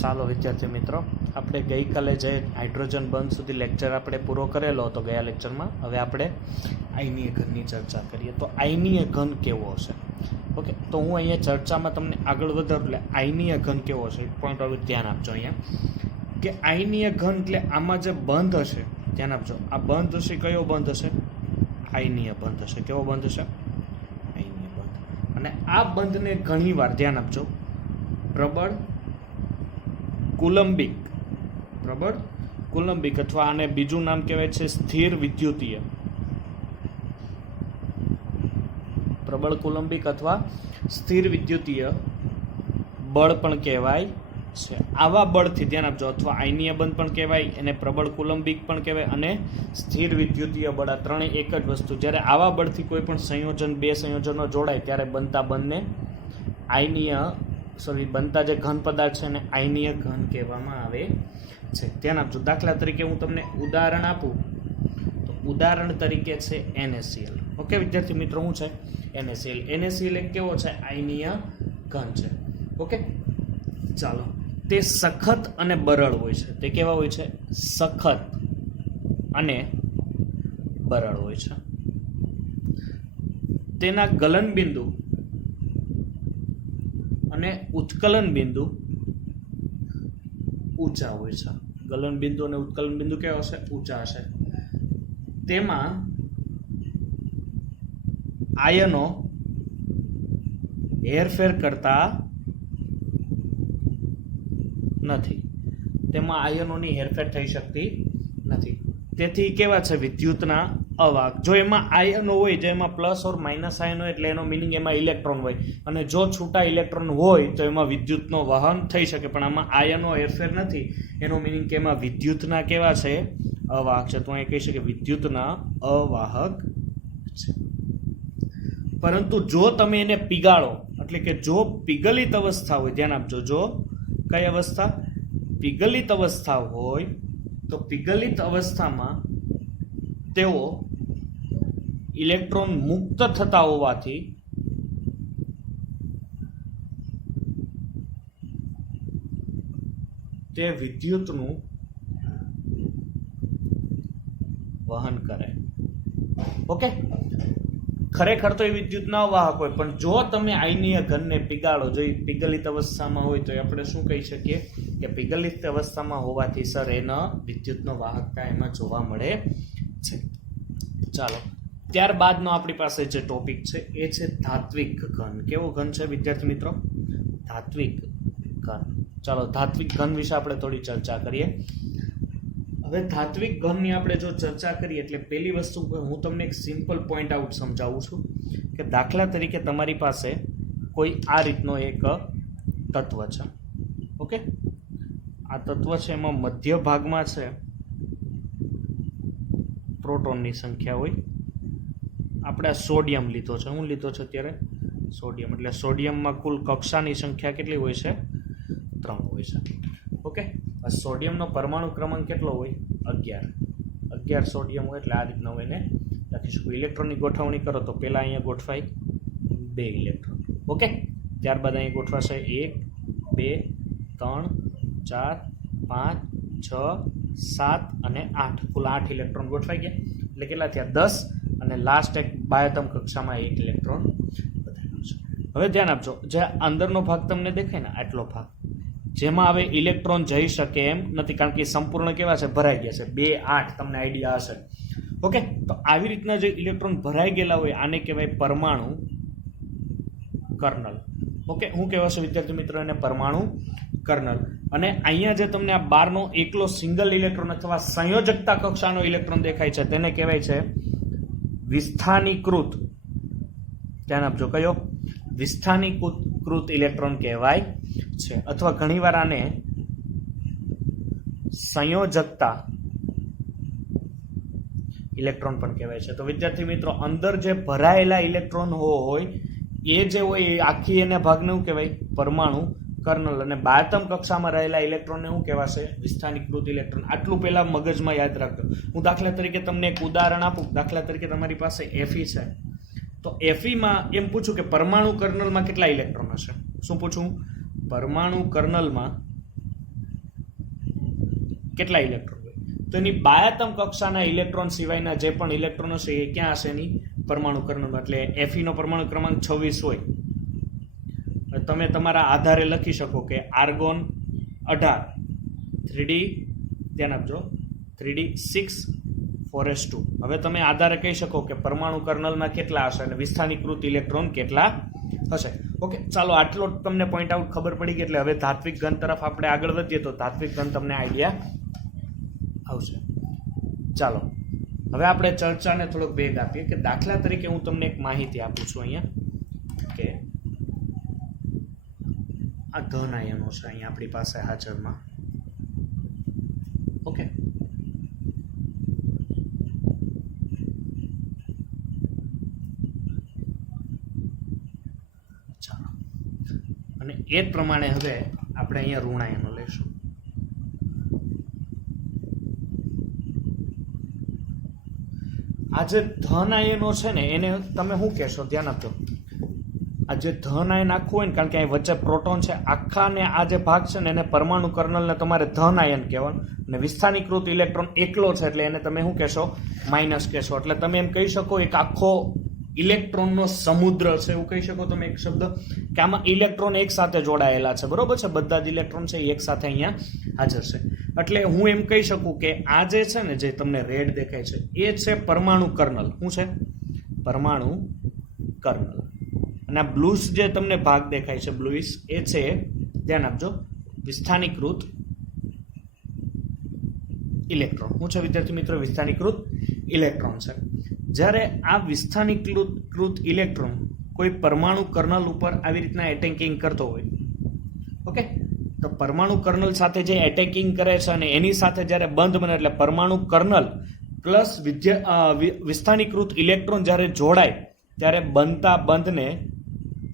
ચાલો વિદ્યાર્થી મિત્રો, આપણે ગઈકાલે જે હાઇડ્રોજન બંધ સુધી લેક્ચર આપણે પૂરો કરેલો હતો ગયા લેક્ચરમાં. હવે આપણે આયનીય ઘનની ચર્ચા કરીએ. તો આયનીય ઘન કેવો હશે? ઓકે, તો હું અહીંયા ચર્ચામાં તમને આગળ વધારું. એટલે આયનીય ઘન કેવો હશે એક પોઈન્ટ હવે ધ્યાન આપજો અહીંયા, કે આયનીય ઘન એટલે આમાં જે બંધ હશે, ધ્યાન આપજો, આ બંધ હશે કયો બંધ હશે? આયનીય બંધ હશે. કેવો બંધ હશે? આયનીય બંધ. અને આ બંધને ઘણીવાર ધ્યાન આપજો પ્રબળ કુલંબિક અથવા આને બીજું નામ કહેવાય છે સ્થિર વિદ્યુતીય. પ્રબળ કુલંબિક અથવા સ્થિર વિદ્યુતીય બળ પણ કહેવાય છે. આવા બળથી ધ્યાન આપજો, અથવા આયનીય બંધ પણ કહેવાય, એને પ્રબળ કુલંબિક પણ કહેવાય, અને સ્થિર વિદ્યુતીય બળ, આ ત્રણેય એક જ વસ્તુ. જ્યારે આવા બળથી કોઈ પણ સંયોજન, બે સંયોજનો જોડાય ત્યારે બનતા બંને બનતા જે ઘન પદાર્થ છે એને આયનીય ઘન કહેવામાં આવે છે. ધ્યાન આપજો. દાખલા તરીકે હું તમને ઉદાહરણ આપું તો ઉદાહરણ તરીકે છે NaCl. ઓકે વિદ્યાર્થી મિત્રો, શું છે? NaCl. NaCl એક કેવો છે? આયનીય ઘન છે. ઓકે, ચાલો. તે સખત અને બરડ હોય છે. તે કેવા હોય છે? સખત અને બરડ હોય છે. તેના ગલન બિંદુ અને ઉત્કલન બિંદુ ઊંચા હોય છે. ગલન બિંદુ અને ઉત્કલન બિંદુ કેવા હશે? ઊંચા હશે. તેમાં આયનો હેરફેર કરતા નથી. તેમાં આયનોની હેરફેર થઈ શકતી નથી. તેથી કેવા છે? વિદ્યુતના અવાહક. જો એમાં આયનો હોય, જો એમાં પ્લસ ઓર માઇનસ આયન હોય, એટલે એનો મિનિંગ એમાં ઇલેક્ટ્રોન હોય, અને જો છૂટા ઇલેક્ટ્રોન હોય તો એમાં વિદ્યુતનો વહન થઈ શકે. પણ આમાં આયનો હેરફેર નથી, એનો મિનિંગ કે એમાં વિદ્યુતના કેવા છે? અવાહક છે. તો અહીં કહી શકે વિદ્યુતના અવાહક છે. પરંતુ જો તમે એને પીગાળો, એટલે કે જો પીગલિત અવસ્થા હોય, ધ્યાન આપજો, જો કઈ અવસ્થા? પીગલિત અવસ્થા હોય તો પીગલિત અવસ્થામાં તેઓ ઇલેક્ટ્રોન મુક્ત થતા હોવાથી તે વિદ્યુતનું વહન કરે. ઓકે, ખરેખર તો એ વિદ્યુતના વાહક હોય, પણ જો તમે આયનીય ઘનને પીગાળો, જો એ પીગલિત અવસ્થામાં હોય તો આપણે શું કહી શકીએ કે પીગલિત અવસ્થામાં હોવાથી સર એનો વિદ્યુતનો વાહકતા એમાં જોવા મળે છે. ચાલો, ત્યારબાદનો આપણી પાસે જે ટોપિક છે એ છે ધાત્વિક ઘન. કેવો ઘન છે વિદ્યાર્થી મિત્રો? ધાત્વિક ઘન. ચાલો, ધાત્વિક ઘન વિશે આપણે થોડી ચર્ચા કરીએ. હવે ધાત્વિક ઘનની આપણે જો ચર્ચા કરીએ એટલે પહેલી વસ્તુ હું તમને એક સિમ્પલ પોઈન્ટ આઉટ સમજાવું છું કે દાખલા તરીકે તમારી પાસે કોઈ આ રીતનો એક તત્વ છે. ઓકે, આ તત્વ છે, એમાં મધ્ય ભાગમાં છે પ્રોટોનની સંખ્યા હોય. આપણે આ સોડિયમ લીધો છે. શું લીધો છે અત્યારે? સોડિયમ. એટલે સોડિયમમાં કુલ કક્ષાની સંખ્યા કેટલી હોય છે? 3 હોય છે. ઓકે, સોડિયમનો પરમાણુ ક્રમાંક કેટલો હોય? 11 સોડિયમ હોય, એટલે આ રીતના હોય એને લખી શકું. ઇલેક્ટ્રોનની ગોઠવણી કરો તો પહેલા અહીંયા ગોઠવાય 2 ઇલેક્ટ્રોન. ઓકે, ત્યારબાદ અહીંયા ગોઠવાશે 1 2 3 4 5 6 7 અને 8. કુલ 8 ઇલેક્ટ્રોન ગોઠવાઈ ગયા. એટલે કેટલા થયા? 10. અને લાસ્ટ એક બાહ્યતમ કક્ષામાં 1 ઇલેક્ટ્રોન બતાવ્યો છે. હવે ધ્યાન આપજો, જે અંદરનો ભાગ તમને દેખાય ને, આટલો ભાગ, જેમાં હવે ઇલેક્ટ્રોન જઈ શકે એમ નથી, કારણ કે સંપૂર્ણ કેવા છે? ભરાઈ ગયા છે. 2 8 તમને આઈડિયા હશે. ઓકે, તો આવી રીતના જે ઇલેક્ટ્રોન ભરાઈ ગયેલા હોય આને કહેવાય પરમાણુ કર્નલ. ઓકે, શું કહેવાશે વિદ્યાર્થી મિત્રો? એને પરમાણુ કર્નલ. અને અહીંયા જે તમને આ બારનો એકલો સિંગલ ઇલેક્ટ્રોન અથવા સંયોજકતા કક્ષાનો ઇલેક્ટ્રોન દેખાય છે તેને કહેવાય છે વિસ્થાનીકૃત. ધ્યાન આપજો, કયો? વિસ્થાનીકૃત ઇલેક્ટ્રોન કહેવાય છે, અથવા ઘણીવાર આને સંયોજકતા ઇલેક્ટ્રોન પણ કહેવાય છે. તો વિદ્યાર્થી મિત્રો, અંદર જે ભરાયેલા ઇલેક્ટ્રોન હોય એ જે હોય એ આખી એને ભાગને શું કહેવાય? પરમાણુ કર્નલ. અને બાહ્યતમ કક્ષામાં રહેલા ઇલેક્ટ્રોનને શું કહેવાશે? વિસ્થાનીકૃત ઇલેક્ટ્રોન. આટલું પહેલા મગજમાં યાદ રાખજો. હું દાખલા તરીકે તમને એક ઉદાહરણ આપું. દાખલા તરીકે તમારી પાસે Fe છે, તો Feમાં એમ પૂછું કે પરમાણુ કર્નલમાં કેટલા ઇલેક્ટ્રોન હશે? શું પૂછું? પરમાણુ કર્નલમાં કેટલા ઇલેક્ટ્રોન હોય? તો એની બાહ્યતમ કક્ષાના ઇલેક્ટ્રોન સિવાયના જે પણ ઇલેક્ટ્રોનો છે એ ક્યાં હશે? એની પરમાણુ કર્ણમાં. એટલે Fe નો પરમાણુ ક્રમાંક 26 હોય. તમે તમારા આધારે લખી શકો કે આર્ગોન 18 3D, ધ્યાન આપજો, 3D 6 4s2. હવે તમે આધારે કહી શકો કે પરમાણુ કર્નલમાં કેટલા હશે અને વિસ્થાનીકૃત ઇલેક્ટ્રોન કેટલા હશે. ઓકે, ચાલો આટલો તમને પોઈન્ટ આઉટ ખબર પડી ગઈ. એટલે હવે ધાત્વિક ઘન તરફ આપણે આગળ વધીએ તો ધાત્વિક ઘન તમને આઈડિયા આવશે. ચાલો હવે આપણે ચર્ચાને થોડોક વેગ આપીએ કે દાખલા તરીકે હું તમને એક માહિતી આપું છું અહીંયા કે આ ધન આયનો છે અહીંયા આપણી પાસે હાજરમાં. ઓકે, ચાલો, અને એ જ પ્રમાણે હવે આપણે અહીંયા ઋણ આયનો લઈશું. આ જે ધન આયનો છે ને એને તમે શું કહેશો? ધ્યાન આપજો. આ જે ધન આયન આખું હોય ને, કારણ કે અહીં વચ્ચે પ્રોટોન છે, આખા ને આ જે ભાગ છે ને એને પરમાણુ કર્નલને તમારે ધન આયન કહેવાનું, અને વિસ્થાનીકૃત ઇલેક્ટ્રોન એકલો છે એટલે એને તમે શું કહેશો? માઇનસ કહેશો. એટલે તમે એમ કહી શકો એક આખો ઇલેક્ટ્રોનનો સમુદ્ર છે, એવું કહી શકો તમે એક શબ્દ, કે આમાં ઇલેક્ટ્રોન એક સાથે જોડાયેલા છે. બરોબર છે, બધા જ ઇલેક્ટ્રોન છે એ એક સાથે અહીંયા હાજર છે. એટલે હું એમ કહી શકું કે આ જે છે ને, જે તમને રેડ દેખાય છે એ છે પરમાણુ કર્નલ. શું છે? પરમાણુ કર્નલ. અને આ બ્લુસ જે તમને ભાગ દેખાય છે, બ્લુઇસ, એ છે, ધ્યાન આપજો, વિસ્થાનીકૃત ઇલેક્ટ્રોન. શું છે વિદ્યાર્થી મિત્રો? વિસ્થાનીકૃત ઇલેક્ટ્રોન છે. જ્યારે આ વિસ્થાનીકૃત ઇલેક્ટ્રોન કોઈ પરમાણુ કર્નલ ઉપર આવી રીતના એટેકિંગ કરતો હોય, ઓકે, તો પરમાણુ કર્નલ સાથે જે એટેકિંગ કરે છે અને એની સાથે જ્યારે બંધ બને, એટલે પરમાણુ કર્નલ પ્લસ વિસ્થાનીકૃત ઇલેક્ટ્રોન જ્યારે જોડાય ત્યારે બનતા બંધને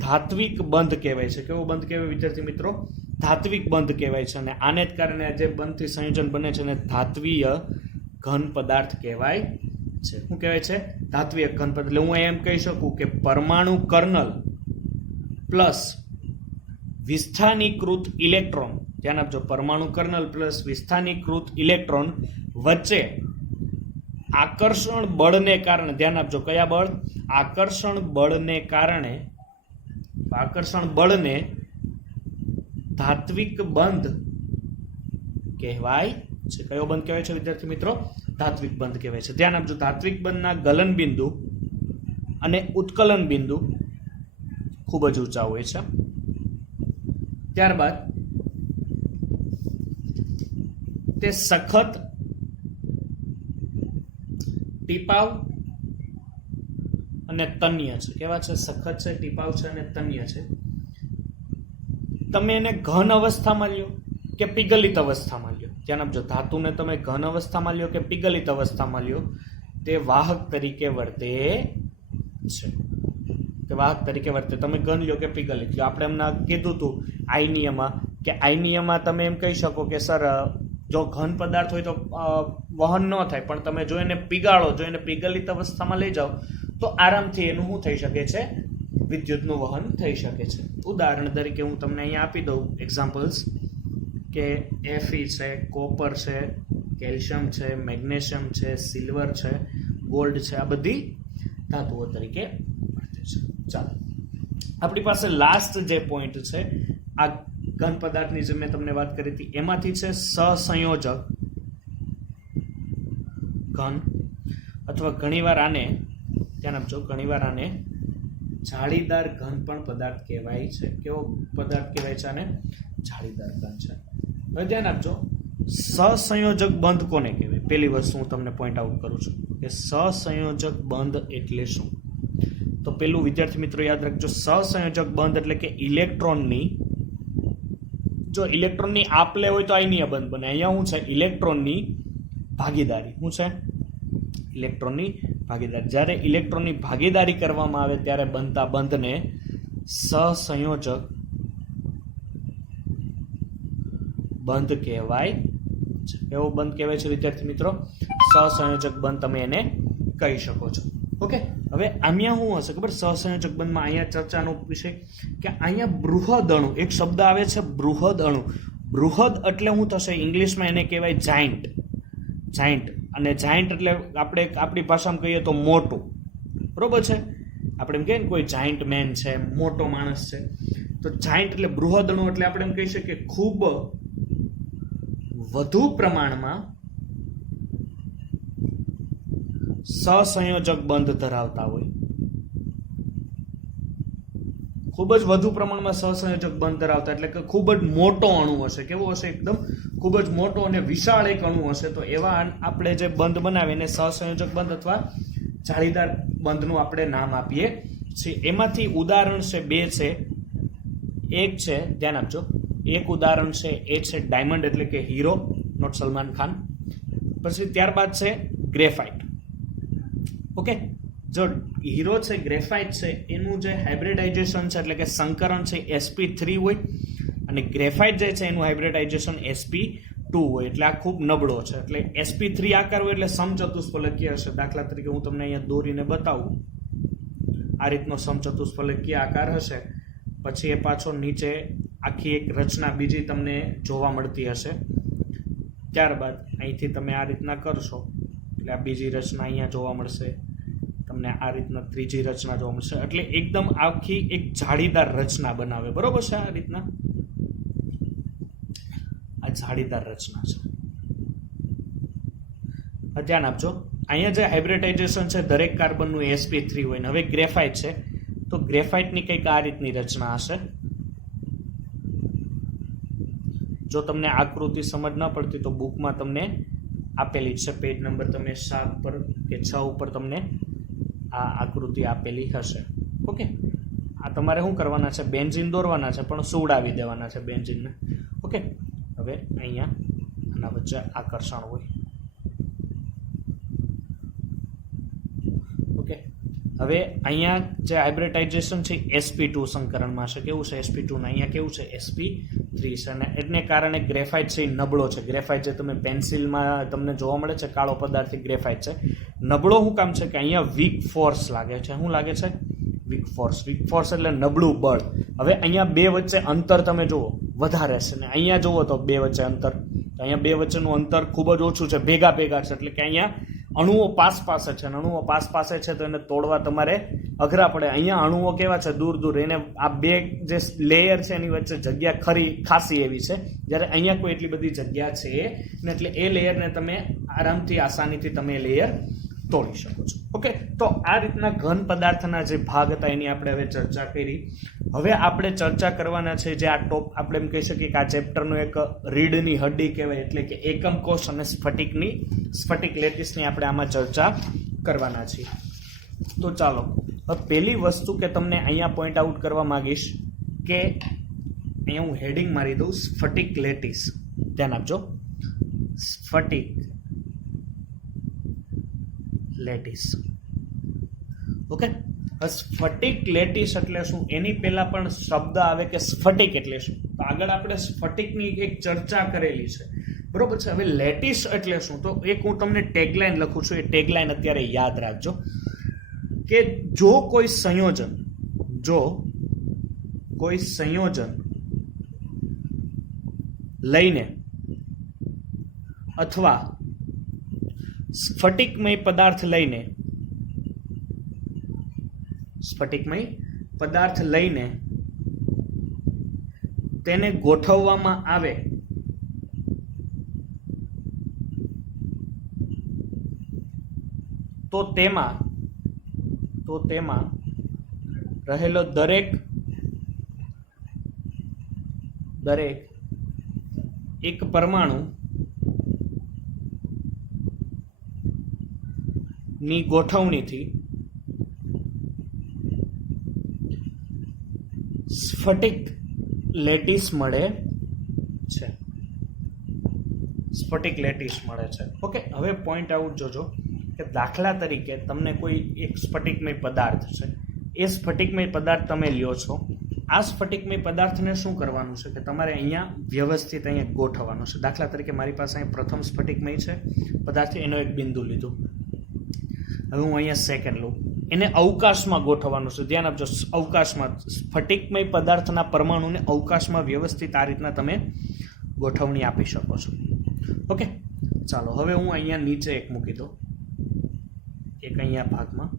ધાત્વિક બંધ કહેવાય છે. કેવો બંધ કહેવાય વિદ્યાર્થી મિત્રો? ધાત્વિક બંધ કહેવાય છે. અને આને જ કારણે જે બંધથી સંયોજન બને છે એને ધાત્વીય ઘન પદાર્થ કહેવાય છે. શું કહેવાય છે? ધાત્વીય ઘન પદાર્થ. એટલે હું એમ કહી શકું કે પરમાણુ કર્નલ પ્લસ વિસ્થાનીકૃત ઇલેક્ટ્રોન, ધ્યાન આપજો, પરમાણુ કર્નલ પ્લસ વિસ્થાનીકૃત ઇલેક્ટ્રોન વચ્ચે આકર્ષણ બળને કારણે, ધ્યાન આપજો, કયા બળ? આકર્ષણ બળને કારણે, આકર્ષણ બળને ધાત્વિક બંધ કહેવાય છે. કયો બંધ કહેવાય છે વિદ્યાર્થી મિત્રો? ધાત્વિક બંધ કહેવાય છે. ધ્યાન આપજો, ધાત્વિક બંધના ગલન બિંદુ અને ઉત્કલન બિંદુ ખૂબ જ ઊંચા હોય છે. ત્યારબાદ તે સખત, ટીપાવ અને તન્ય છે. કેવા છે? સખત છે, ટીપાવ છે અને તન્ય છે. તમે એને ઘન અવસ્થામાં લ્યો કે પીગલિત અવસ્થામાં લ્યો, ધ્યાન આપજો, ધાતુને તમે ઘન અવસ્થામાં લ્યો કે પીગલિત અવસ્થામાં લ્યો, તે વાહક તરીકે વર્તે છે. તે વાહક તરીકે વર્તે. તમે ઘન લ્યો કે પીગલિત લ્યો. આપણે એમના કીધું હતું આયનીયમાં, કે આયનીયમાં તમે એમ કહી શકો કે સર જો ઘન પદાર્થ હોય તો વહન ન થાય, પણ તમે જો એને પીગાળો, જો એને પીગલિત અવસ્થામાં લઈ જાઓ તો આરામથી એનું શું થઈ શકે છે? વિદ્યુતનું વહન થઈ શકે છે. ઉદાહરણ તરીકે હું તમને અહીંયા આપી દઉં એક્ઝામ્પલ્સ, કે Fe છે, કોપર છે, કેલ્શિયમ છે, મેગ્નેશિયમ છે, સિલ્વર છે, ગોલ્ડ છે, આ બધી ધાતુઓ તરીકે વર્તે છે. ચાલો, આપણી પાસે લાસ્ટ જે પોઈન્ટ છે આ ઘન પદાર્થની જે મેં તમને વાત કરી હતી એમાંથી છે સહસંયોજક ઘન, અથવા ઘણીવાર આને, ધ્યાન આપજો, ઘણીવાર આને જાળીદાર ઘન પણ પદાર્થ કહેવાય છે. કેવો પદાર્થ કહેવાય છે? આને જાળીદાર ઘન છે. હવે ધ્યાન આપજો, સહસંયોજક બંધ કોને કહેવાય? પહેલી વસ્તુ હું તમને પોઈન્ટ આઉટ કરું છું કે સહસંયોજક બંધ એટલે શું. તો પેલું વિદ્યાર્થી મિત્રો યાદ રાખજો, સહસંયોજક બંધ એટલે કે ઇલેક્ટ્રોનની, જો ઇલેક્ટ્રોનની આપલે હોય તો આયનીય બંધ બને. અહીંયા શું છે? ઇલેક્ટ્રોનની ભાગીદારી. શું છે? ઇલેક્ટ્રોનની ભાગીદારી. જ્યારે ઇલેક્ટ્રોનની ભાગીદારી કરવામાં આવે ત્યારે બનતા બંધને સહસંયોજક બંધ કહેવાય છે. એવો બંધ કહેવાય છે વિદ્યાર્થી મિત્રો? સહસંયોજક બંધ તમે એને કહી શકો છો. ઓકે, હવે અહીંયા શું હશે ખબર? સહસંયોજક બંધમાં અહીંયા ચર્ચાનો વિષય કે અહીંયા બૃહદ અણુ, એક શબ્દ આવે છે બૃહદ અણુ. બૃહદ એટલે શું થશે? ઇંગ્લિશમાં એને કહેવાય જાયન્ટ. જાયન્ટ અને જાયન્ટ એટલે આપણે આપણી ભાષામાં કહીએ તો મોટું, બરોબર છે? આપણે એમ કહીએ ને કોઈ જાયન્ટ મેન છે, મોટો માણસ છે, તો જાયન્ટ એટલે બૃહદનું એટલે આપણે એમ કહી શકીએ ખૂબ વધુ પ્રમાણમાં સહસંયોજક બંધ ધરાવતા હોય. ખૂબ જ વધુ પ્રમાણમાં સહસંયોજક બંધ ધરાવતા એટલે કે ખૂબ જ મોટો અણુ હશે. કેવો હશે? એકદમ ખૂબ જ મોટો અને વિશાળ એક અણુ હશે. તો એવા આપણે જે બંધ બનાવે એને સહસંયોજક બંધ અથવા જાળીદાર બંધનું આપણે નામ આપીએ છીએ. એમાંથી ઉદાહરણ છે બે છે. એક છે, ધ્યાન આપજો, એક ઉદાહરણ છે એ છે ડાયમંડ એટલે કે હીરો, નોટ સલમાન ખાન. પછી ત્યારબાદ છે ગ્રેફાઇટ. ઓકે, જો હીરો છે, ગ્રેફાઇટ છે, એનું જે હાઇબ્રિડાઇઝેશન છે એટલે કે સંકરણ છે sp3 હોય અને ગ્રેફાઇટ જે છે એનું હાઇબ્રિડાઇઝેશન sp2 હોય. એટલે આ ખૂબ નબળો છે. એટલે sp3 આકાર હોય એટલે સમચતુષ્ફલકીય હશે. દાખલા તરીકે હું તમને અહીંયા દોરીને બતાવું. આ રીતનો સમચતુષ્ફલકીય આકાર હશે. પછી એ પાછો નીચે આખી એક રચના બીજી તમને જોવા મળતી હશે. ત્યારબાદ અહીંથી તમે આ રીતના કરશો એટલે આ બીજી રચના અહીંયા જોવા મળશે. તમને આ રીતના ત્રીજી રચના જોવા મળશે. એટલે એકદમ આખી એક જાળીદાર રચના બનાવે. બરોબર છે? આ રીતના આ જાળીદાર રચના છે. ધ્યાન આપજો, અહીંયા જે હાઇબ્રિડાઇઝેશન છે દરેક કાર્બનનું sp3 હોય ને. હવે ગ્રેફાઇટ છે તો ગ્રેફાઇટની કંઈક આ રીતની રચના હશે. જો તમને આકૃતિ સમજ ન પડતી તો બુકમાં તમને આપેલી છે. પેજ નંબર તમે 7 પર કે 6 ઉપર તમને આ આકૃતિ આપેલી હશે. ઓકે, આ તમારે શું કરવાના છે? બેન્ઝીન દોરવાના છે પણ સુવડાવી દેવાના છે બેન્ઝીનને. ઓકે, હવે અહીંયા આના વચ્ચે આકર્ષણ હોય. ઓકે, હવે અહીંયા જે હાઇબ્રિડાઇઝેશન છે sp2 સંકરણમાં છે. કેવું છે? sp2 ને અહીંયા કેવું છે? sp3 છે. અને એને કારણે ગ્રેફાઇટ છે એ નબળો છે. ગ્રેફાઇટ જે તમે પેન્સિલમાં તમને જોવા મળે છે કાળો પદાર્થ ગ્રેફાઇટ છે. નબળો શું કામ છે? કે અહીંયા વીક ફોર્સ લાગે છે. શું લાગે છે? Week force. વીક ફોર્સ એટલે નબળું બળ. હવે અહીંયા બે વચ્ચે અંતર તમે જુઓ વધારે છે ને અહીંયા જુઓ તો બે વચ્ચે અંતર, અહીંયા બે વચ્ચેનું અંતર ખૂબ જ ઓછું છે, ભેગા ભેગા છે. એટલે કે અહીંયા અણુઓ પાસ પાસે છે અને અણુઓ પાસ પાસે છે તો એને તોડવા તમારે અઘરા પડે. અહીંયા અણુઓ કેવા છે? દૂર દૂર. એને આ બે જે લેયર છે એની વચ્ચે જગ્યા ખાસી એવી છે, જ્યારે અહીંયા કોઈ એટલી બધી જગ્યા છે ને. એટલે એ લેયરને તમે આરામથી આસાનીથી તમે એ લેયર તોડી શકો છો. ઓકે, તો આ રીતના ઘન પદાર્થના જે ભાગ હતા એની આપણે હવે ચર્ચા કરી. હવે આપણે ચર્ચા કરવાના છે જે આ આપણે એમ કહી શકીએ કે આ ચેપ્ટરનો એક રીડની હડ્ડી કહેવાય. એટલે કે એકમ કોષ અને સ્ફટિક લેટિસની આપણે આમાં ચર્ચા કરવાના છીએ. તો ચાલો, હવે પહેલી વસ્તુ કે તમને અહીંયા પોઈન્ટ આઉટ કરવા માંગીશ કે અહીંયા હું હેડિંગ મારી દઉં, સ્ફટિક લેટિસ. ધ્યાન આપજો, સ્ફટિક લેટિસ. ઓકે, સ્ફટિક લેટિસ એટલે શું? એની પહેલા પણ શબ્દ આવે કે સ્ફટિક એટલે શું? તો આગળ આપણે સ્ફટિકની એક ચર્ચા કરેલી છે, બરોબર છે? હવે લેટિસ એટલે શું? તો એક હું તમને ટેગલાઇન લખું છું. એ ટેગલાઇન અત્યારે યાદ રાખજો કે જો કોઈ સંયોજન લઈને અથવા સ્ફટિકમય પદાર્થ લઈને તેને ગોઠવવામાં આવે તો તેમાં રહેલો દરેક એક પરમાણુ ની ગોઠવણીથી સ્ફટિક લેટિસ મળે છે. ઓકે, હવે પોઈન્ટ આઉટ જોજો કે દાખલા તરીકે તમને કોઈ એક સ્ફટિકમય પદાર્થ છે. એ સ્ફટિકમય પદાર્થ તમે લ્યો છો. આ સ્ફટિકમય પદાર્થને શું કરવાનું છે કે તમારે અહીંયા વ્યવસ્થિત અહીંયા ગોઠવવાનું છે. દાખલા તરીકે મારી પાસે અહીં પ્રથમ સ્ફટિકમય છે પદાર્થ, એનો એક બિંદુ લીધું. હવે હું અહીંયા સેકન્ડ લઉં. એને અવકાશમાં ગોઠવવાનું છે. ધ્યાન આપજો, અવકાશમાં. સ્ફટિકમય પદાર્થના પરમાણુને અવકાશમાં વ્યવસ્થિત આ રીતના તમે ગોઠવણી આપી શકો છો. ઓકે, ચાલો હવે હું અહીંયા નીચે એક મૂકી દઉં, એક અહીંયા ભાગમાં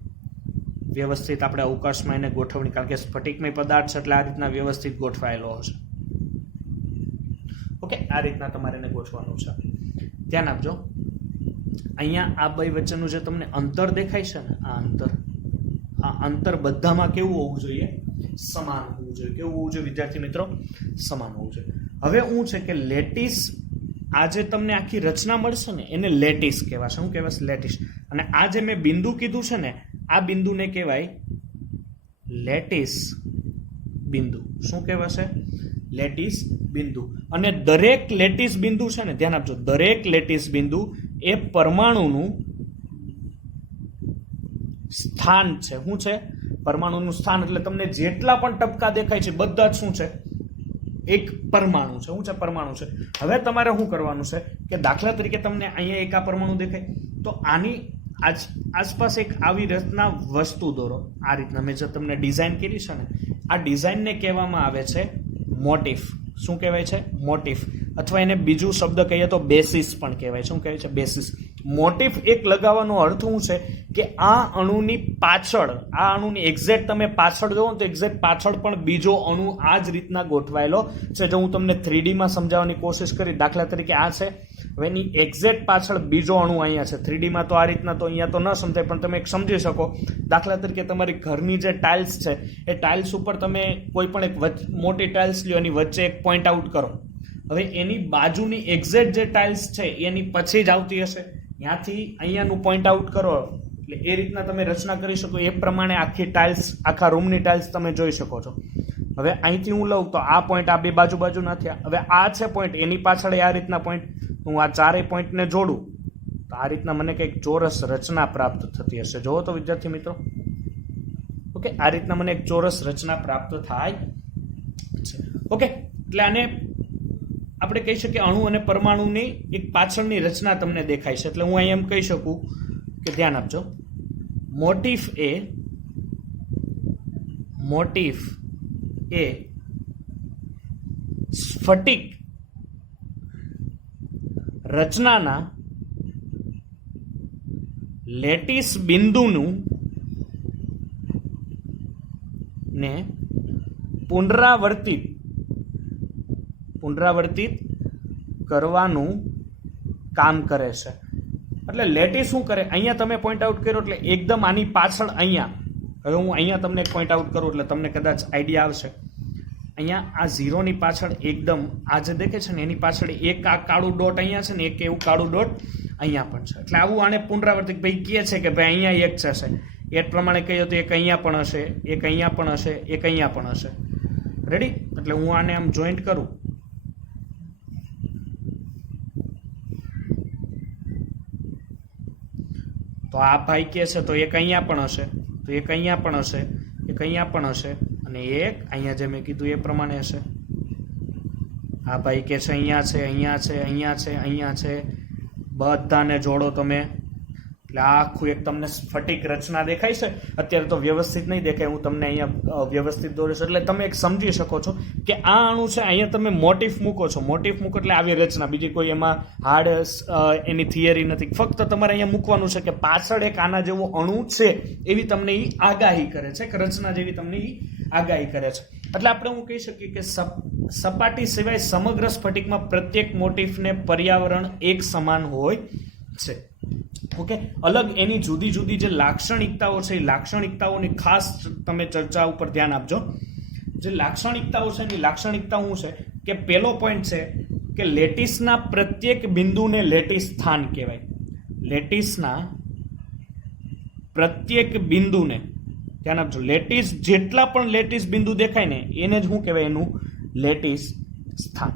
વ્યવસ્થિત આપણે અવકાશમાં એને ગોઠવણી, કારણ કે સ્ફટિકમય પદાર્થ છે એટલે આ રીતના વ્યવસ્થિત ગોઠવાયેલો હશે. ઓકે, આ રીતના તમારે એને ગોઠવાનું છે. ધ્યાન આપજો, અહીંયા આ બે વચ્ચેનું જે તમને અંતર દેખાય છે ને, આ અંતર બધામાં કેવું હોવું જોઈએ? સમાન હોવું જોઈએ. કેવું હોવું જોઈએ વિદ્યાર્થી મિત્રો? સમાન હોવું જોઈએ. હવે શું છે કે લેટિસ, આ જે તમને આખી રચના મળશે ને એને લેટિસ કહેવાશે. શું કહેવાશે? લેટિસ. અને આ જે મેં બિંદુ કીધું છે ને, આ બિંદુને કહેવાય લેટિસ બિંદુ. શું કહેવાશે? લેટિસ બિંદુ. અને દરેક લેટિસ બિંદુ છે ને, ધ્યાન આપજો, દરેક લેટિસ બિંદુ એ પરમાણુનું સ્થાન છે. શું છે? પરમાણુનું સ્થાન. એટલે તમને જેટલા પણ ટપકા દેખાય છે બધા જ શું છે? એક પરમાણુ છે. શું છે? પરમાણુ છે. હવે તમારે શું કરવાનું છે કે દાખલા તરીકે તમને અહીંયા એક આ પરમાણુ દેખાય, તો આની આસપાસ એક આવી રીતના વસ્તુ દોરો. આ રીતના મેં જે તમને ડિઝાઇન કરી છે ને, આ ડિઝાઇનને કહેવામાં આવે છે મોટિફ. શું કહેવાય છે? મોટિફ. અથવા એને બીજું શબ્દ કહીએ તો બેસિસ પણ કહેવાય. શું કહેવાય છે? બેસિસ. મોટિફ એક લગાવવાનો અર્થ શું છે કે આ અણુની પાછળ, આ અણુની એક્ઝેક્ટ તમે પાછળ જોવો તો એક્ઝેક્ટ પાછળ પણ બીજો અણુ આ જ રીતના ગોઠવાયેલો છે. જો હું તમને 3D માં સમજાવવાની કોશિશ કરી, દાખલા તરીકે આ છે, હવે એની એક્ઝેક્ટ પાછળ બીજો અણુ અહીંયા છે. 3D માં તો આ રીતના તો અહીંયા તો ન સમજાય, પણ તમે એક સમજી શકો. દાખલા તરીકે તમારી ઘરની જે ટાઇલ્સ છે એ ટાઇલ્સ ઉપર તમે કોઈ પણ એક મોટી ટાઇલ્સ લ્યો, એની વચ્ચે એક પોઈન્ટ આઉટ કરો. હવે એની બાજુની એક્ઝેક્ટ જે ટાઇલ્સ છે એની પછી જ આવતી હશે, ત્યાંથી અહીંયાનું પોઈન્ટ આઉટ કરો એટલે એ રીતના તમે રચના કરી શકો. એ પ્રમાણે આખી ટાઇલ્સ, આખા રૂમની ટાઇલ્સ તમે જોઈ શકો છો. હવે અહીંથી હું લઉં તો આ પોઈન્ટ આ બે બાજુ થયા. હવે આ છે પોઈન્ટ, એની પાછળ આ રીતના પોઈન્ટ, હું આ ચારેય પોઈન્ટને જોડું તો આ રીતના મને કંઈક ચોરસ રચના પ્રાપ્ત થતી હશે. જોવો તો વિદ્યાર્થી મિત્રો. ઓકે, આ રીતના મને એક ચોરસ રચના પ્રાપ્ત થાય છે. ઓકે, એટલે આને આપણે કહી શકીએ અણુ અને પરમાણુની એક પાછળની રચના તમને દેખાય છે. એટલે હું અહીં એમ કહી શકું કે ધ્યાન આપજો, મોટિફ એ સ્ફટિક રચનાના લેટિસ બિંદુનું ને પુનરાવર્તિત કરવાનું કામ કરે છે. એટલે લેટિસ શું કરે? અહીંયા તમે પોઈન્ટ આઉટ કર્યો એટલે એકદમ આની પાછળ અહીંયા, હવે હું અહીંયા તમને પોઈન્ટ આઉટ કરું એટલે તમને કદાચ આઈડિયા આવશે. અહીંયા આ ઝીરોની પાછળ એકદમ આ જે દેખે છે ને એની પાછળ એક આ કાળું ડોટ અહીંયા છે ને એક એવું કાળું ડોટ અહીંયા પણ છે. એટલે આવું આને પુનરાવર્તિત ભાઈ કહે છે કે ભાઈ અહીંયા એક છે. એ પ્રમાણે કહીએ તો એક અહીંયા પણ હશે, એક અહીંયા પણ હશે, એક અહીંયા પણ હશે. રેડી? એટલે હું આને આમ જોઈન્ટ કરું તો આ ભાઈ કે છે તો એક અહીંયા પણ હશે, તો એક અહીંયા પણ હશે, એક અહીંયા પણ હશે, અને એક અહીંયા જે મેં કીધું એ પ્રમાણે હશે. આ ભાઈ કે છે અહીંયા છે, અહીંયા છે, અહીંયા છે, અહીંયા છે, બધાને જોડો તમે એટલે આખું એક તમને સ્ફટિક રચના દેખાય છે. અત્યારે તો વ્યવસ્થિત નહીં દેખાય, હું તમને અહીંયા વ્યવસ્થિત દોરીશ એટલે તમે એક સમજી શકો છો કે આ અણુ છે. અહીંયા તમે મોટિફ મૂકો છો, મોટિફ મૂકો એટલે આવી રચના, બીજી કોઈ એમાં હાર્ડ એની થિયરી નથી. ફક્ત તમારે અહીંયા મૂકવાનું છે કે પાછળ એક આના જેવો અણુ છે એવી તમને એ આગાહી કરે છે, કે રચના જેવી તમને એ આગાહી કરે છે. એટલે આપણે હું કહી શકીએ કે સપાટી સિવાય સમગ્ર સ્ફટિકમાં પ્રત્યેક મોટિફને પર્યાવરણ એક સમાન હોય છે. ઓકે, અલગ એની જુદી જુદી જે લાક્ષણિકતાઓ છે એ લાક્ષણિકતાઓની ખાસ તમે ચર્ચા ઉપર ધ્યાન આપજો. જે લાક્ષણિકતાઓ છે એની લાક્ષણિકતા શું છે કે પહેલો પોઈન્ટ છે કે લેટિસના પ્રત્યેક બિંદુને લેટિસ સ્થાન કહેવાય. લેટિસના પ્રત્યેક બિંદુને ધ્યાન આપજો, લેટિસ જેટલા પણ લેટિસ બિંદુ દેખાય ને એને જ શું કહેવાય? એનું લેટિસ સ્થાન.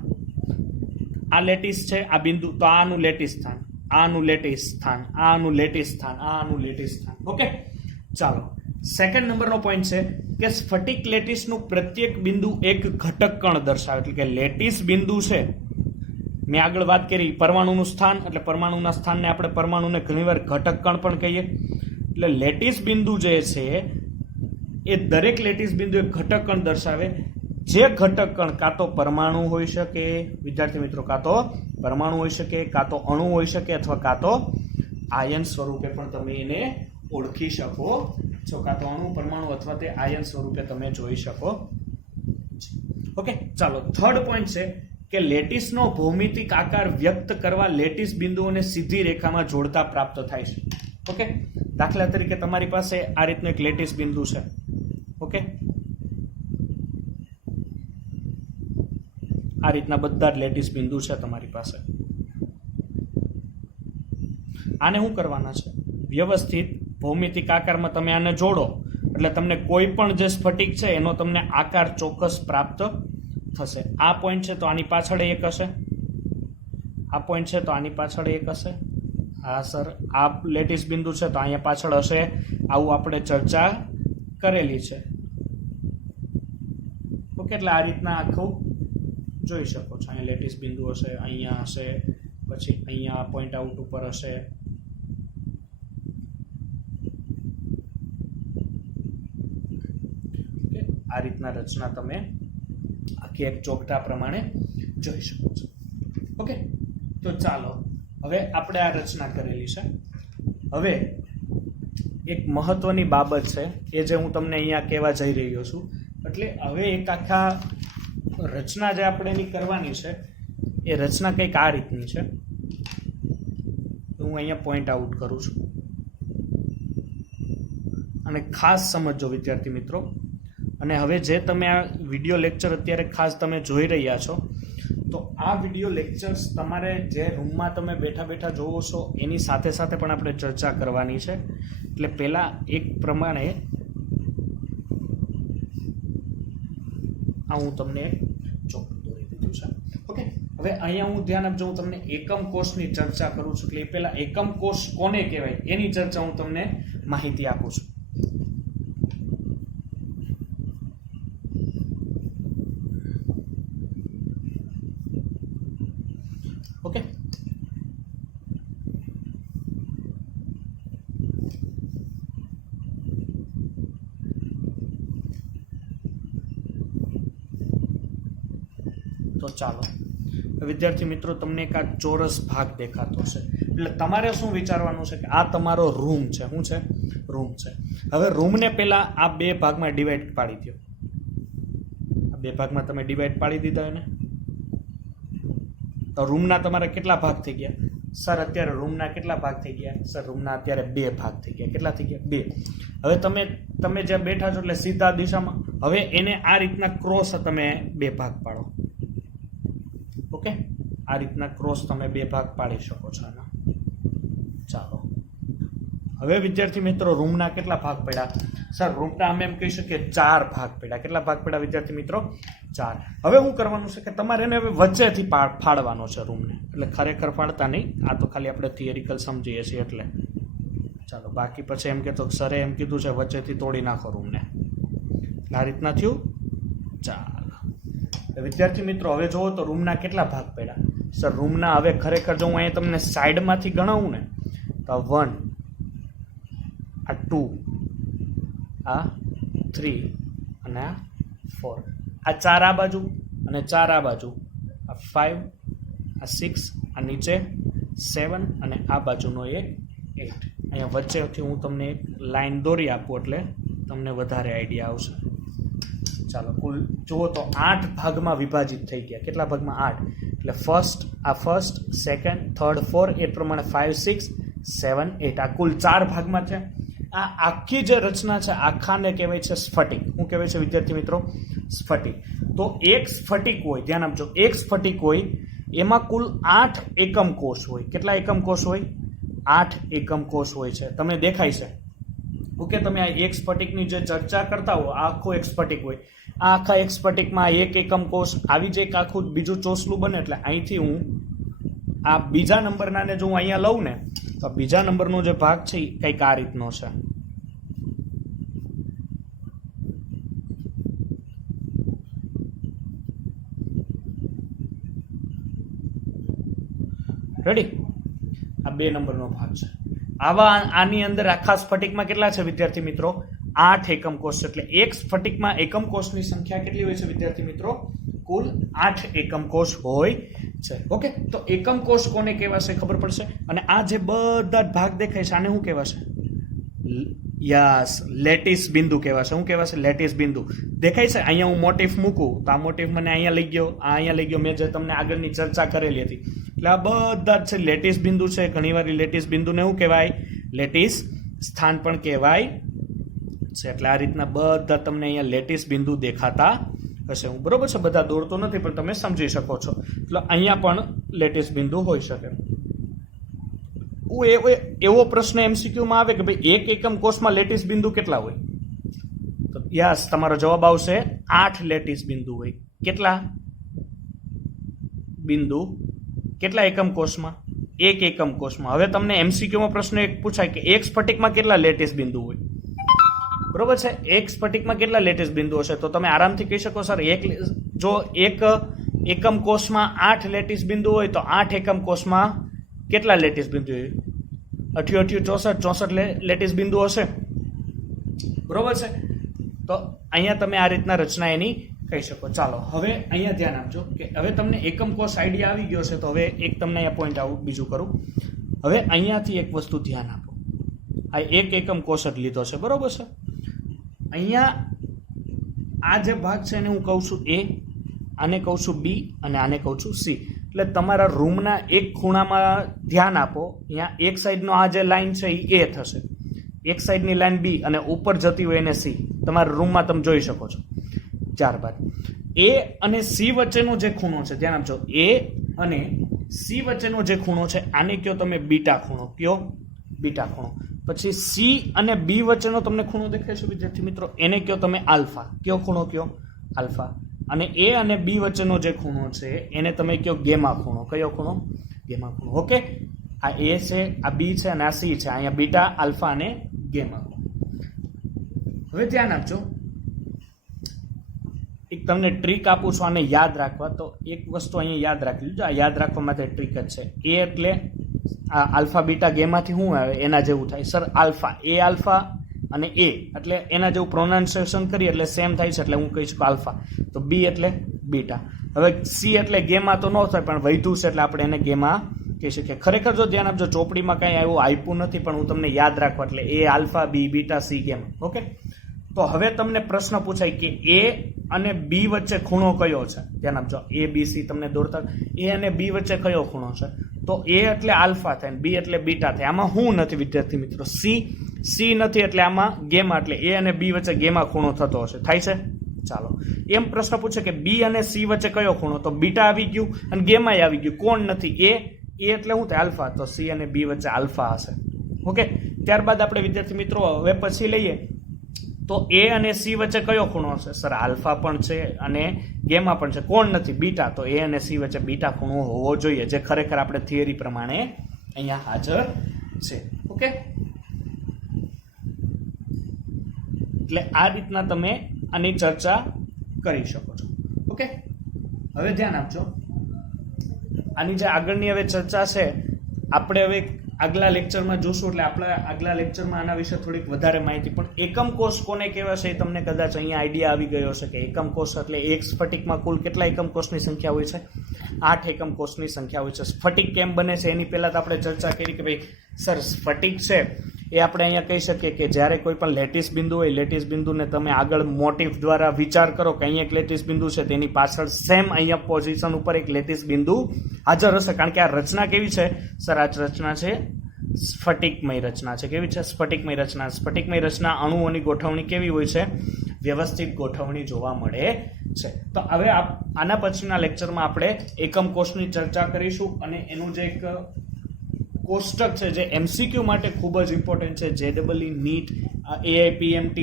આ લેટિસ છે, આ બિંદુ, તો આનું લેટિસ સ્થાન, આનું લેટિસ સ્થાન, આનું લેટિસ સ્થાન, આનું લેટિસ સ્થાન. ઓકે, ચાલો સેકન્ડ નંબરનો પોઈન્ટ છે કે સ્ફટિક લેટિસનું પ્રત્યેક બિંદુ એક ઘટક કણ દર્શાવે. એટલે કે લેટિસ બિંદુ છે, મેં આગળ વાત કરી પરમાણુનું સ્થાન, એટલે પરમાણુના સ્થાનને આપણે પરમાણુને ઘણીવાર ઘટક કણ પણ કહીએ. એટલે લેટિસ બિંદુ જે છે એ દરેક લેટિસ બિંદુ એક ઘટક કણ દર્શાવે. જે ઘટક કણ કાં તો પરમાણુ હોઈ શકે, વિદ્યાર્થી મિત્રો, કાં તો પરમાણુ હોઈ શકે, કાં તો અણુ હોઈ શકે, અથવા કાં તો આયન સ્વરૂપે પણ તમે એને ઓળખી શકો છો. કાં તો અણુ, પરમાણુ અથવા તે આયન સ્વરૂપે તમે જોઈ શકો. ઓકે, ચાલો થર્ડ પોઈન્ટ છે કે લેટિસનો ભૌમિતિક આકાર વ્યક્ત કરવા લેટિસ બિંદુઓને સીધી રેખામાં જોડતા પ્રાપ્ત થાય છે. ઓકે, દાખલા તરીકે તમારી પાસે આ રીતનું એક લેટિસ બિંદુ છે. ઓકે, આ રીતના બધા જ લેટિસ બિંદુ છે તમારી પાસે. આને શું કરવાના છે? વ્યવસ્થિત ભૌમિતિક આકારમાં તમે આને જોડો એટલે તમને કોઈ પણ જે સ્ફટિક છે એનો તમને આકાર ચોક્કસ પ્રાપ્ત થશે. આ પોઈન્ટ છે તો આની પાછળ એક હશે, આ પોઈન્ટ છે તો આની પાછળ એક હશે. હા સર, આ લેટિસ બિંદુ છે તો અહીંયા પાછળ હશે. આવું આપણે ચર્ચા કરેલી છે. ઓકે, એટલે આ રીતના આખું જોઈ શકો છો. અહીંયા લેટિસ બિંદુ હશે, અહીંયા હશે, પછી અહીંયા પોઈન્ટ આઉટ ઉપર હશે. આ રીતના રચના તમે આખી એક ચોકઠા પ્રમાણે જોઈ શકો છો. ઓકે, તો ચાલો હવે આપણે આ રચના કરેલી છે. હવે એક મહત્વની બાબત છે એ જે હું તમને અહીંયા કહેવા જઈ રહ્યો છું. એટલે હવે એક આખા રચના જે આપણે એની કરવાની છે એ રચના કંઈક આ રીતની છે. હું અહીંયા પોઈન્ટ આઉટ કરું છું અને ખાસ સમજો વિદ્યાર્થી મિત્રો. અને હવે જે તમે આ વિડીયો લેક્ચર અત્યારે ખાસ તમે જોઈ રહ્યા છો, તો આ વિડીયો લેક્ચર્સ તમારે જે રૂમમાં તમે બેઠા બેઠા જોવો છો એની સાથે સાથે પણ આપણે ચર્ચા કરવાની છે. એટલે પહેલાં એક પ્રમાણે આ હું તમને ચોખ્ખું દોરી દીધું છે. ઓકે, હવે અહીંયા હું ધ્યાન આપજો, હું તમને એકમ કોષની ચર્ચા કરું છું. એટલે એ પહેલાં એકમ કોષ કોને કહેવાય એની ચર્ચા હું તમને માહિતી આપું છું. ઓકે, તો ચાલો વિદ્યાર્થી મિત્રો, તમને એક આ ચોરસ ભાગ દેખાતો હશે. એટલે તમારે શું વિચારવાનું છે કે આ તમારો રૂમ છે. શું છે? રૂમ છે. હવે રૂમને પહેલા આ બે ભાગમાં ડિવાઈડ પાડી દો. આ બે ભાગમાં તમે ડિવાઈડ પાડી દીધા એને. તો રૂમના તમારા કેટલા ભાગ થઈ ગયા? સર અત્યારે રૂમના કેટલા ભાગ થઈ ગયા? સર રૂમના અત્યારે બે ભાગ થઈ ગયા. કેટલા થઈ ગયા? બે. હવે તમે જ્યાં બેઠા છો એટલે સીધા દિશામાં હવે એને આ રીતના ક્રોસ તમે બે ભાગ પાડો. ઓકે, આ રીતના ક્રોસ તમે બે ભાગ પાડી શકો છો એના. ચાલો હવે વિદ્યાર્થી મિત્રો, રૂમના કેટલા ભાગ પડ્યા? સર રૂમના અમે એમ કહી શકીએ 4 ભાગ પડ્યા. કેટલા ભાગ પડ્યા વિદ્યાર્થી મિત્રો? 4. હવે શું કરવાનું છે કે તમારે એને હવે વચ્ચેથી ફાડવાનો છે રૂમને. એટલે ખરેખર ફાડતા નહીં, આ તો ખાલી આપણે થિયરિકલ સમજીએ છીએ એટલે. ચાલો, બાકી પછી એમ કે તો સરે એમ કીધું છે વચ્ચેથી તોડી નાખો રૂમને. આ રીતના થયું. ચાલો વિદ્યાર્થી મિત્રો, હવે જુઓ તો રૂમના કેટલા ભાગ પડ્યા? સર રૂમના હવે ખરેખર જો હું અહીંયા તમને સાઈડમાંથી ગણાવું ને તો 1, આ 2, આ 3 અને આ 4. આ 4 આ બાજુ અને 4 આ બાજુ. આ 5, આ 6, આ નીચે 7 અને આ બાજુનો એક 8. અહીંયા વચ્ચેથી હું તમને એક લાઈન દોરી આપું એટલે તમને વધારે આઈડિયા આવશે. ચાલો કુલ જુઓ તો 8 ભાગમાં વિભાજિત થઈ ગયા. કેટલા ભાગમાં? 8. એટલે ફર્સ્ટ, સેકન્ડ, થર્ડ, 4 એ પ્રમાણે 5, 6, 7, 8 આ કુલ 4 ભાગમાં છે. આ આખી જે રચના છે આખાને કહેવાય છે સ્ફટિક. શું કહેવાય છે વિદ્યાર્થી મિત્રો? સ્ફટિક. તો એક સ્ફટિક હોય, ધ્યાન આપજો, એક સ્ફટિક હોય એમાં કુલ 8 એકમ કોષ હોય. કેટલા એકમ કોષ હોય? 8 એકમ કોષ હોય છે. તમને દેખાય છે? ઓકે, તમે આ એક સ્ફટિકની જે ચર્ચા કરતા હો, આ આખો એક સ્ફટિક હોય. આ આખા એક સ્ફટિકમાં એક એકમ કોષ આવી જ એક આખું બીજું ચોસલું બને. એટલે અહીંથી હું આ બીજા નંબરના ને જો હું અહીંયા લઉં ને તો બીજા નંબરનો જે ભાગ છે એ કંઈક આ રીતનો છે. રેડી? આ 2 નંબરનો ભાગ છે. આની અંદર આખા સ્ફટિકમાં કેટલા છે વિદ્યાર્થી મિત્રો? 8 એકમ કોષ છે. એટલે એક સ્ફટિકમાં એકમ કોષની સંખ્યા કેટલી હોય છે વિદ્યાર્થી મિત્રો? કુલ 8 એકમ કોષ હોય છે. ઓકે, તો એકમ કોષ કોને કહેવાશે ખબર પડશે. અને આ જે બધા જ ભાગ દેખાય છે આને શું કહેવાશે? યસ, લેટિસ બિંદુ કહેવાશે. શું કહેવાશે? લેટિસ બિંદુ. દેખાય છે અહીંયા હું મોટિફ મૂકું તો આ મોટિફ મને અહીંયા લઈ ગયો, આ અહીંયા લઈ ગયો. મેં જે તમને આગળની ચર્ચા કરેલી હતી. એટલે આ બધા જ છે લેટિસ બિંદુ છે. ઘણીવાર લેટિસ બિંદુને શું કહેવાય? લેટિસ સ્થાન પણ કહેવાય છે. એટલે આ રીતના બધા તમને અહીંયા લેટિસ બિંદુ દેખાતા હશે. હું બરોબર છે, બધા દોરતો નથી પણ તમે સમજી શકો છો. એટલે અહીંયા પણ લેટિસ બિંદુ હોઈ શકે. એવો પ્રશ્ન એમસીક્યુમાં આવે કે ભાઈ એક એકમ કોષમાં લેટિસ બિંદુ કેટલા હોય? તો યસ, તમારો જવાબ આવશે 8 લેટિસ બિંદુ હોય. કેટલા બિંદુ? કેટલા એકમ કોષમાં? એક એકમ કોષમાં. હવે તમને એમસીક્યુમાં પ્રશ્ન એક પૂછાય કે એક સ્ફટિકમાં કેટલા લેટિસ બિંદુ હોય? બરોબર છે, એક સ્ફટિકમાં કેટલા લેટિસ બિંદુ હશે? તો તમે આરામથી કહી શકો સર જો એક એકમ કોષમાં 8 લેટિસ બિંદુ હોય તો 8 એકમ કોષમાં કેટલા લેટિસ બિંદુ હોય? 88, 64 લેટિસ બિંદુ હશે. બરોબર છે, તો અહીંયા તમે આ રીતના રચના એની કહી શકો. ચાલો હવે અહીંયા ધ્યાન આપજો કે હવે તમને એકમ કોષ આઈડિયા આવી ગયો છે. તો હવે એક તમને અહીંયા પોઈન્ટ આવું બીજું કરું. હવે અહીંયાથી એક વસ્તુ ધ્યાન આપો. આ એક એકમ કોષ જ લીધો છે, બરોબર છે. અહીંયા આ જે ભાગ છે એને હું કહું છું A, આને કહું છું B અને આને કહું છું C. એટલે તમારા રૂમના એક ખૂણામાં ધ્યાન આપો. અહીંયા એક સાઈડનો આ જે લાઈન છે એ A થશે, એક સાઈડની લાઈન B અને ઉપર જતી હોય એને C. તમારા રૂમમાં તમે જોઈ શકો છો. ત્યારબાદ A અને C વચ્ચેનો જે ખૂણો છે ધ્યાન આપજો. A અને C વચ્ચેનો જે ખૂણો છે આને કયો તમે બીટા ખૂણો. કયો? બીટા ખૂણો. પછી C અને B વચ્ચેનો તમને ખૂણો દેખાય છે વિદ્યાર્થી મિત્રો, એને કયો તમે આલ્ફા. કયો ખૂણો? કયો? આલ્ફા. અને A અને B વચ્ચેનો જે ખૂણો છે એને તમે કયો ગેમા ખૂણો. કયો ખૂણો? ગેમા ખૂણો. ઓકે, આ A છે, આ B છે અને આ C છે. અહીંયા બીટા, આલ્ફા અને ગેમા. હવે ધ્યાન આપજો, એક તમને ટ્રીક આપું છું આને યાદ રાખવા. તો એક વસ્તુ અહીંયા યાદ રાખી લીધું. આ યાદ રાખવા માટે ટ્રીક જ છે. A એટલે આ આલ્ફા બીટા ગેમાથી શું આવે? એના જેવું થાય સર. આલ્ફા, A આલ્ફા અને A એટલે એના જેવું પ્રોનાઉન્સિએશન કરીએ એટલે સેમ થાય છે. એટલે હું કહી શકું આલ્ફા. તો B એટલે બીટા. હવે C એટલે ગેમા તો ન થાય પણ વૈધું છે એટલે આપણે એને ગેમા કહી શકીએ. ખરેખર જો ધ્યાન આપજો ચોપડીમાં કાંઈ એવું આપ્યું નથી પણ હું તમને યાદ રાખવા એટલે A alpha, B beta, C gamma. Okay, તો હવે તમને પ્રશ્ન પૂછાય કે A અને B વચ્ચે ખૂણો કયો છે? ધ્યાન આપજો, A B C તમને દોરતા. A અને B વચ્ચે કયો ખૂણો છે? તો A એટલે આલ્ફા થાય, B એટલે બીટા થાય. આમાં હું નથી વિદ્યાર્થી મિત્રો? C નથી એટલે આમાં ગેમા. એટલે A અને B વચ્ચે ગેમા ખૂણો થતો હશે. થાય છે? ચાલો, એમ પ્રશ્ન પૂછે કે B અને C વચ્ચે કયો ખૂણો? તો બીટા આવી ગયું અને ગેમા આવી ગયું. કોણ નથી? A એટલે શું થાય? આલ્ફા. તો C અને B વચ્ચે આલ્ફા હશે. ઓકે, ત્યારબાદ આપણે વિદ્યાર્થી મિત્રો હવે પછી લઈએ તો A અને C વચ્ચે કયો ખૂણો હશે? સર આલ્ફા પણ છે અને ગેમા પણ છે. કોણ નથી? બીટા. તો A અને C વચ્ચે બીટા ખૂણો હોવો જોઈએ, જે ખરેખર આપણે થિયરી પ્રમાણે અહીંયા હાજર છે. ઓકે, એટલે આ રીતના તમે આની ચર્ચા કરી શકો છો. ઓકે, હવે ધ્યાન આપજો, આની જે આગળની હવે ચર્ચા છે આપણે હવે આગલા લેક્ચરમાં જોશું. એટલે આપણે આગલા લેક્ચરમાં આના વિશે થોડીક વધારે માહિતી. પણ એકમ કોષ કોને કહેવાશે એ તમને કદાચ અહીંયા આઈડિયા આવી ગયો હશે કે એકમ કોષ એટલે એક સ્ફટિકમાં કુલ કેટલા એકમ કોષની સંખ્યા હોય છે? 8 એકમ કોષની સંખ્યા હોય છે. સ્ફટિક કેમ બને છે એની પહેલા તો આપણે ચર્ચા કરી કે ભાઈ સર સ્ફટિક છે એ આપણે અહીંયા કહી શકીએ કે જ્યારે કોઈ પણ લેટિસ બિંદુ હોય, લેટિસ બિંદુને તમે આગળ મોટિફ દ્વારા વિચાર કરો કે અહીંયા એક લેટિસ બિંદુ છે, તેની પાછળ સેમ અહીંયા પોઝિશન ઉપર એક લેટિસ બિંદુ હાજર હશે. કારણ કે આ રચના કેવી છે સર? આ રચના છે સ્ફટિકમય રચના છે. કેવી છે? સ્ફટિકમય રચના. સ્ફટિકમય રચના અણુઓની ગોઠવણી કેવી હોય છે? વ્યવસ્થિત ગોઠવણી જોવા મળે છે. તો હવે આના પછીના લેક્ચરમાં આપણે એકમ કોષની ચર્ચા કરીશું અને એનું જે એક કોષ્ટક છે જે MCQ માટે ખૂબ જ ઇમ્પોર્ટન્ટ છે, JEE નીટ, AIPMT,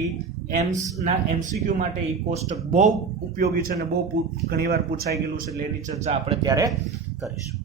એમ્સના MCQ માટે એ કોષ્ટક બહુ ઉપયોગી છે અને બહુ ઘણીવાર પૂછાઈ ગયેલું છે. એટલે એની ચર્ચા આપણે ત્યારે કરીશું.